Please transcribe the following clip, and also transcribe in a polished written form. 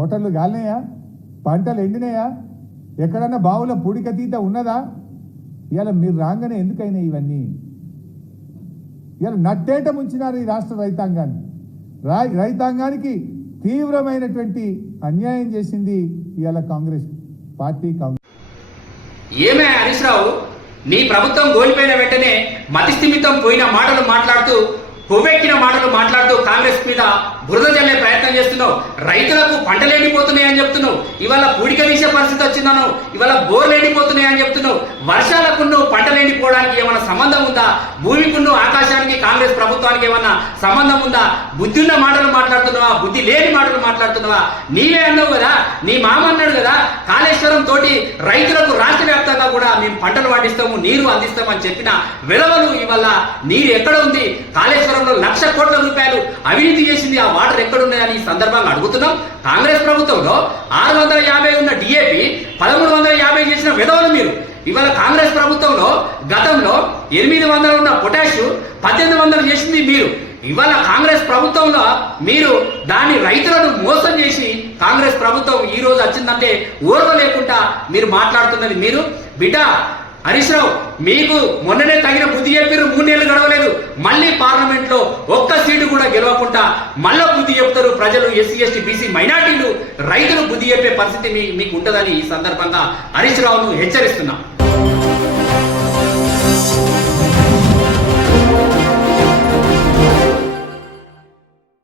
మోటార్లు గాలినాయా? పంటలు ఎండినాయా? ఎక్కడన్నా బావుల పూడికతీత ఉన్నదా? ఇవాళ మీరు రాగానే ఎందుకైనా ఇవన్నీ? ఇవాళ నట్టేట ముంచినారు ఈ రాష్ట్ర రైతాంగాన్ని. రైతాంగానికి తీవ్రమైనటువంటి అన్యాయం చేసింది ఇవాళ కాంగ్రెస్ పార్టీ. ఏమే హరీష్ రావు, నీ ప్రభుత్వం కోల్పోయిన వెంటనే మతిస్థిమితం పోయిన మాటలు మాట్లాడుతూ, కొవ్వెక్కిన మాటలు మాట్లాడుతూ కాంగ్రెస్ మీద బురద జల్లే ప్రయత్నం చేస్తున్నావు. రైతులకు పంటలు ఎండిపోతున్నాయని చెప్తున్నావు. ఇవాళ పూడిక తీసే పరిస్థితి వచ్చిందను. ఇవాళ బోర్లు ఎండిపోతున్నాయని చెప్తున్నావు. వర్షాలకు పంటలు ఎండిపోవడానికి ఏమైనా సంబంధం ఉందా? భూమికున్ను ఆకాశానికి కాంగ్రెస్ ప్రభుత్వానికి ఏమన్నా సంబంధం ఉందా? బుద్ధి ఉన్న మాటలు మాట్లాడుతున్నావా? బుద్ధి లేని మాటలు మాట్లాడుతున్నావా? నీవే అన్నావు కదా, నీ మామ అన్నాడు కదా, కాళేశ్వరం తోటి రైతులకు రాష్ట్ర వ్యాప్తంగా కూడా మేము పంటలు పండిస్తాము, నీరు అందిస్తామని చెప్పిన విలువలు ఇవాళ నీరు ఎక్కడ ఉంది? కాళేశ్వరంలో 1,00,000 కోట్ల రూపాయలు అవినీతి చేసింది. ఆ వాటర్ ఎక్కడున్నాయని ఈ సందర్భంగా అడుగుతున్నాం. కాంగ్రెస్ ప్రభుత్వంలో 650 ఉన్న డిఏపి 1350 చేసిన విధవలు మీరు. ఇవాళ కాంగ్రెస్ ప్రభుత్వంలో గతంలో 800 ఉన్న పొటాష్ 1800 చేసింది మీరు. ఇవాళ కాంగ్రెస్ ప్రభుత్వంలో మీరు దాని రైతులను మోసం చేసి కాంగ్రెస్ ప్రభుత్వం ఈ రోజు వచ్చిందంటే ఓర్వలేకుండా మీరు మాట్లాడుతున్నది మీరు. బిడ్డ హరీష్ రావు, మీకు మొన్ననే తగిన బుద్ధి చెప్పారు. 3 నెలలు గడవలేదు, మళ్ళీ పార్లమెంట్ లో ఒక్క సీటు కూడా గెలవకుండా మళ్ళా బుద్ధి చెప్తారు ప్రజలు. ఎస్సీ ఎస్టీ బీసీ మైనార్టీలు రైతులు బుద్ధి చెప్పే పరిస్థితి మీకు ఉంటుందని ఈ సందర్భంగా హరీష్ రావును హెచ్చరిస్తున్నా.